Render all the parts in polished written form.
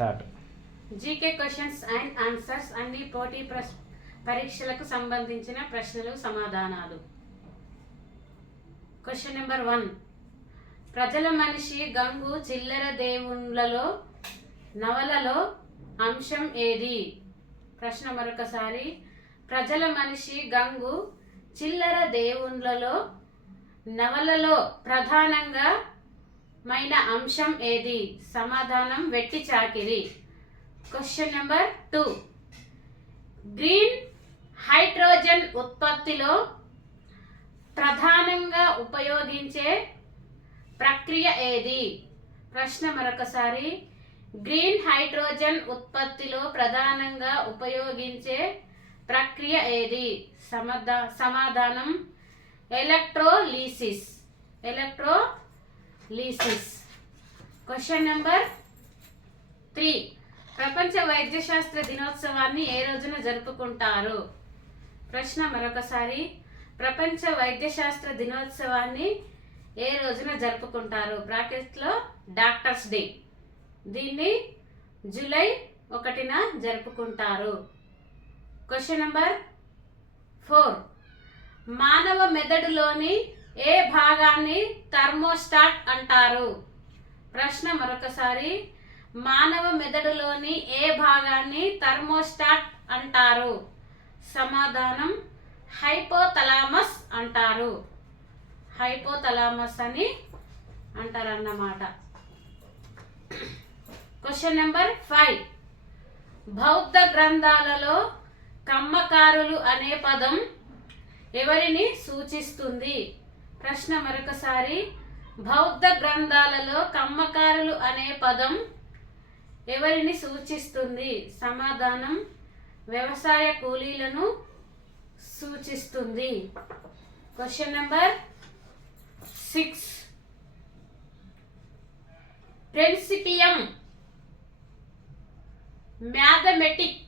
Start. GK questions and answers, అన్ని పోటీ పరీక్షలకు సంబంధించిన ప్రశ్నలు సమాధానాలు. Question number 1. ప్రజల మనిషి గంగు చిల్లర దేవుళ్ళలో నవలలో అంశం ఏది? ప్రశ్న మరొకసారి. ప్రజల మనిషి గంగు చిల్లర దేవుళ్ళలో నవలలో ప్రధానంగా మైన అంశం ఏది? సమాధానం వెట్టి చాకిరి. Question number 2. గ్రీన్ హైడ్రోజన్ ఉత్పత్తిలో ప్రధానంగా ఉపయోగించే ప్రక్రియ ఏది? ప్రశ్న మరొకసారి. గ్రీన్ హైడ్రోజన్ ఉత్పత్తిలో ప్రధానంగా ఉపయోగించే ప్రక్రియ ఏది? సమాధానం ఎలక్ట్రోలీసిస్. Question number 3. ప్రపంచ వైద్యశాస్త్ర దినోత్సవాన్ని ఏ రోజున జరుపుకుంటారు? ప్రశ్న మరొకసారి. ప్రపంచ వైద్యశాస్త్ర దినోత్సవాన్ని ఏ రోజున జరుపుకుంటారు? బ్రాకెట్లో డాక్టర్స్ డే. దీన్ని జూలై 1న జరుపుకుంటారు. Question number 4. మానవ మెదడులోని ఏ భాగాన్ని థర్మోస్టాట్ అంటారు? ప్రశ్న మరొకసారి. మానవ మెదడులోని ఏ భాగాన్ని థర్మోస్టాట్ అంటారు? సమాధానం హైపోథలామస్ అంటారు. హైపోథలామస్ అని అంటారన్నమాట. Question number 5. బౌద్ధ గ్రంథాలలో కమ్మకారులు అనే పదం ఎవరిని సూచిస్తుంది? ప్రశ్న మరొకసారి. బౌద్ధ గ్రంథాలలో కమ్మకారులు అనే పదం ఎవరిని సూచిస్తుంది? సమాధానం వ్యవసాయ కూలీలను సూచిస్తుంది. Question number 6. ప్రిన్సిపియం మ్యాథమెటిక్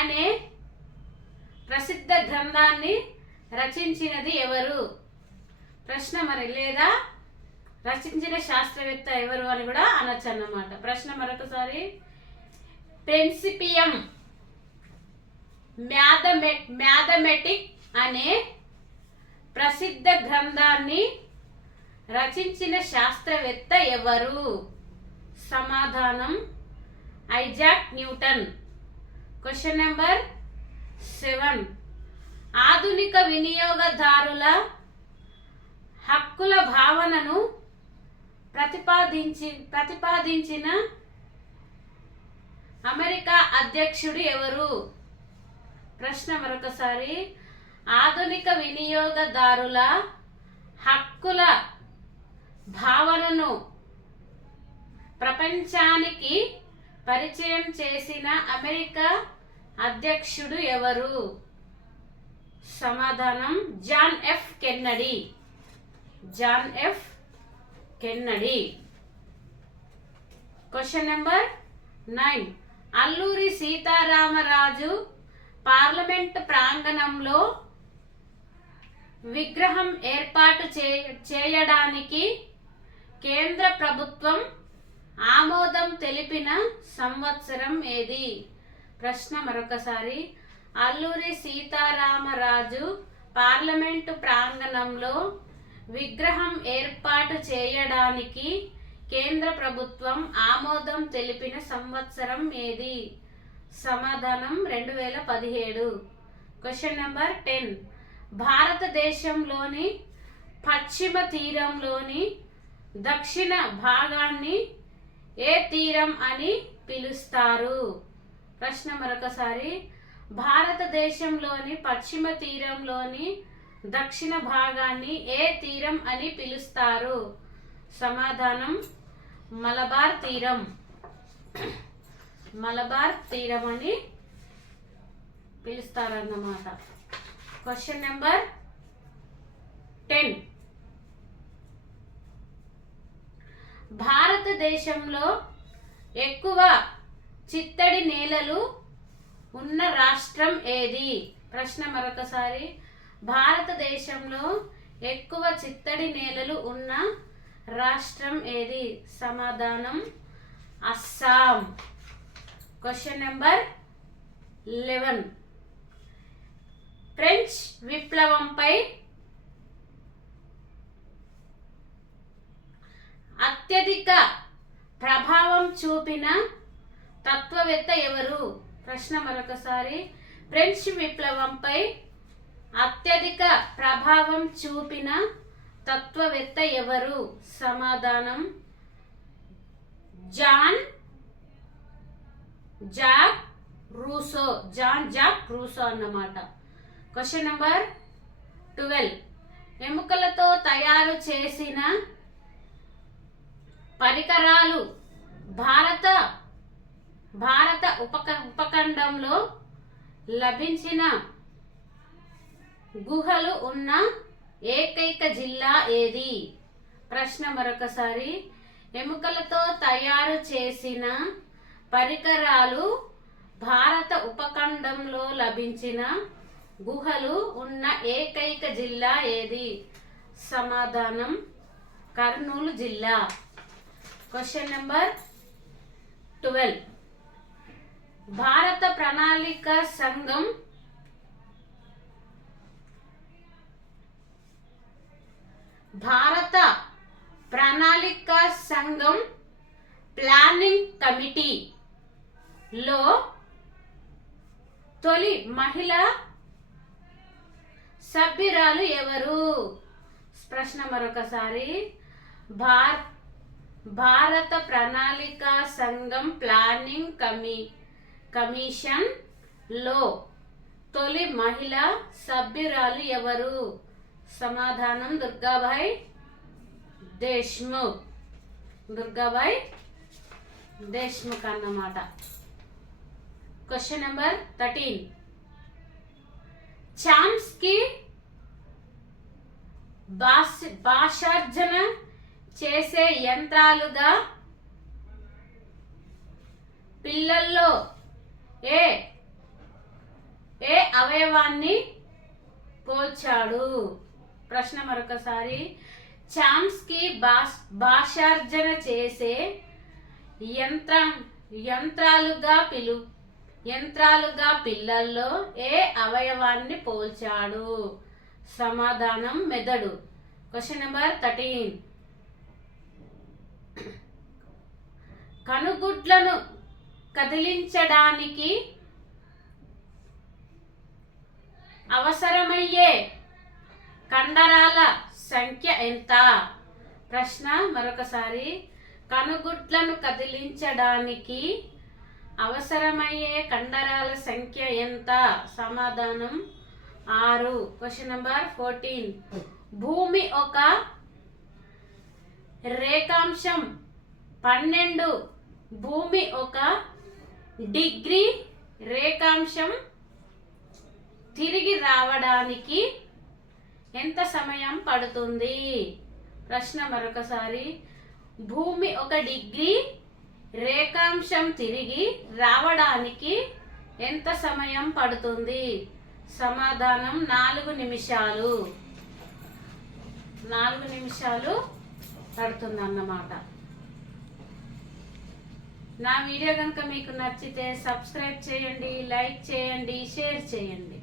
అనే ప్రసిద్ధ గ్రంథాన్ని రచించినది ఎవరు? ప్రశ్న లేదా రచించిన శాస్త్రవేత్త ఎవరు అని కూడా అనొచ్చు అన్నమాట. ప్రశ్న మరొకసారి. ప్రిన్సిపియం మ్యాథమెటిక్ అనే ప్రసిద్ధ గ్రంథాన్ని రచించిన శాస్త్రవేత్త ఎవరు? సమాధానం ఐజాక్ న్యూటన్. Question number 7. ఆధునిక వినియోగదారుల హక్కుల భావనను ప్రతిపాదించిన అమెరికా అధ్యక్షుడు ఎవరు? ప్రశ్న మరొకసారి. ఆధునిక వినియోగదారుల హక్కుల భావనను ప్రపంచానికి పరిచయం చేసిన అమెరికా అధ్యక్షుడు ఎవరు? సమాధానం John F Kennedy. Question number 9. Alluri Sitaramaraju parliament ప్రాంగణంలో విగ్రహం ఏర్పాటు చేయడానికి కేంద్ర ప్రభుత్వం ఆమోదం తెలిపిన సంవత్సరం ఏది? ప్రశ్న మరొకసారి. అల్లూరి సీతారామరాజు పార్లమెంటు ప్రాంగణంలో విగ్రహం ఏర్పాటు చేయడానికి కేంద్ర ప్రభుత్వం ఆమోదం తెలిపిన సంవత్సరం ఏది? సమాధానం 2017. Question number 10. భారతదేశంలోని పశ్చిమ తీరంలోని దక్షిణ భాగాన్ని ఏ తీరం అని పిలుస్తారు? ప్రశ్న మరొకసారి. భారతదేశంలోని పశ్చిమ తీరంలోని దక్షిణ భాగాన్ని ఏ తీరం అని పిలుస్తారు? సమాధానం మలబార్ తీరం అని పిలుస్తారన్నమాట. Question number 10. భారతదేశంలో ఎక్కువ చిత్తడి నేలలు ఉన్న రాష్ట్రం ఏది? ప్రశ్న మరొకసారి. భారతదేశంలో ఎక్కువ చిత్తడి నేలలు ఉన్న రాష్ట్రం ఏది? సమాధానం అస్సాం. Question number 11. ఫ్రెంచ్ విప్లవంపై అత్యధిక ప్రభావం చూపిన తత్వవేత్త ఎవరు? ప్రశ్న మరొకసారి. ఫ్రెంచ్ విప్లవంపై అత్యధిక ప్రభావం చూపిన తత్వవేత్త ఎవరు? సమాధానం జాన్ జాక్ రూసో అన్నమాట. Question number 12. ఎముకలతో తయారు చేసిన పరికరాలు భారత ఉపఖండంలో లభించిన గుహలు ఉన్న ఏకైక జిల్లా ఏది? ప్రశ్న మరొకసారి. ఎముకలతో తయారు చేసిన పరికరాలు భారత ఉపఖండంలో లభించిన గుహలు ఉన్న ఏకైక జిల్లా ఏది? సమాధానం కర్నూలు జిల్లా. Question number 12. భారత ప్రణాళిక సంఘం ప్లానింగ్ కమిటీలో తొలి మహిళా సభ్యురాలు ఎవరు? ప్రశ్న మరొకసారి. భారత ప్రణాళిక సంఘం ప్లానింగ్ కమిషన్ లో తొలి మహిళా సభ్యురాలు ఎవరు? సమాధానం దుర్గాబాయ్ దేశ్ముఖ్ అన్నమాట. Question number 13. చామ్స్కీ భాషార్జన చేసే యంత్రాలుగా పిల్లల్లో ఏ అవయవాన్ని పోల్చాడు? ప్రశ్న మరొకసారి. చామ్స్కీ భాషార్జన చేసే యంత్రాలుగా పిల్లల్లో ఏ అవయవాన్ని పోల్చాడు? సమాధానం మెదడు. Question number 13. కనుగుడ్లను కదిలించడానికి అవసరమయ్యే కండరాల సంఖ్య ఎంత? ప్రశ్న మరొకసారి. కనుగుడ్లను కదిలించడానికి అవసరమయ్యే కండరాల సంఖ్య ఎంత? సమాధానం 6. Question number 14. భూమి ఒక రేఖాంశం 12 భూమి ఒక డిగ్రీ రేఖాంశం తిరిగి రావడానికి ఎంత సమయం పడుతుంది? ప్రశ్న మరొకసారి. భూమి ఒక డిగ్రీ రేఖాంశం తిరిగి రావడానికి ఎంత సమయం పడుతుంది? సమాధానం 4 నిమిషాలు. 4 నిమిషాలు పడుతుంది అన్నమాట. నా వీడియో కనుక మీకు నచ్చితే సబ్స్క్రైబ్ చేయండి, లైక్ చేయండి, షేర్ చేయండి.